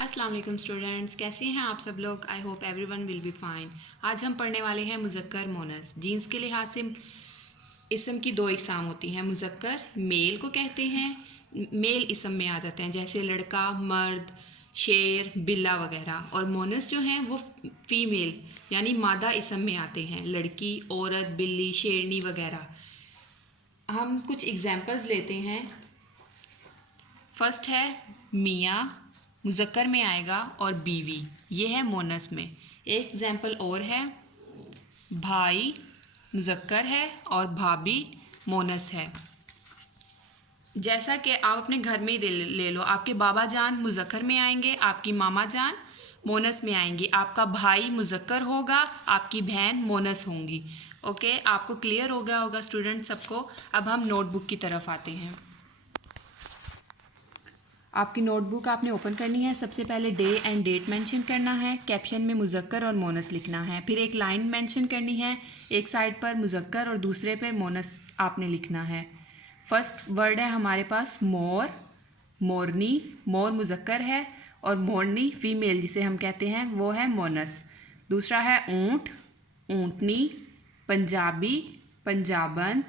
अस्सलाम वालेकुम स्टूडेंट्स, कैसे हैं आप सब लोग। I hope everyone will be fine. आज हम पढ़ने वाले हैं मुज़क्कर मोनस। जीन्स के लिहाज से इसम की दो इकसाम होती हैं। मुज़क्कर मेल को कहते हैं, मेल इसम में आ जाते हैं जैसे लड़का, मर्द, शेर, बिल्ला वगैरह। और मोनस जो हैं वो फ़ीमेल यानी मादा इसम में आते हैं, लड़की, औरत, बिल्ली, शेरनी वगैरह। हम कुछ एग्जांपल्स लेते हैं। फर्स्ट है मियाँ, मुज़क्कर में आएगा, और बीवी, ये है मोनस में। एक एग्जांपल और है भाई, मुज़क्कर है, और भाभी मोनस है। जैसा कि आप अपने घर में ही ले लो, आपके बाबा जान मुज़क्कर में आएंगे, आपकी मामा जान मोनस में आएंगी, आपका भाई मुज़क्कर होगा, आपकी बहन मोनस होंगी। ओके, आपको क्लियर हो गया होगा स्टूडेंट सबको। अब हम नोटबुक की तरफ आते हैं। आपकी नोटबुक आपने ओपन करनी है। सबसे पहले डे एंड डेट मेंशन करना है, कैप्शन में मुज़क्कर और मोनस लिखना है, फिर एक लाइन मेंशन करनी है, एक साइड पर मुज़क्कर और दूसरे पे मोनस आपने लिखना है। फर्स्ट वर्ड है हमारे पास मोर, मोरनी। मोर मुज़क्कर है और मोरनी फीमेल जिसे हम कहते हैं वो है मोनस। दूसरा है ऊँट, ऊँटनी। पंजाबी, पंजाबन।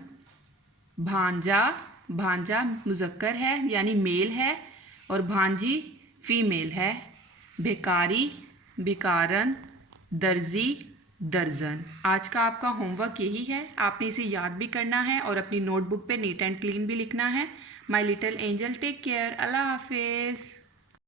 भांजा, भांजा मुज़क्कर है यानी मेल है, और भांजी फीमेल है। भिकारी, भिकारन। दर्जी, दर्जन। आज का आपका होमवर्क यही है, आपने इसे याद भी करना है और अपनी नोटबुक पे नीट एंड क्लीन भी लिखना है। My little angel, take care, अल्लाह हाफिज़।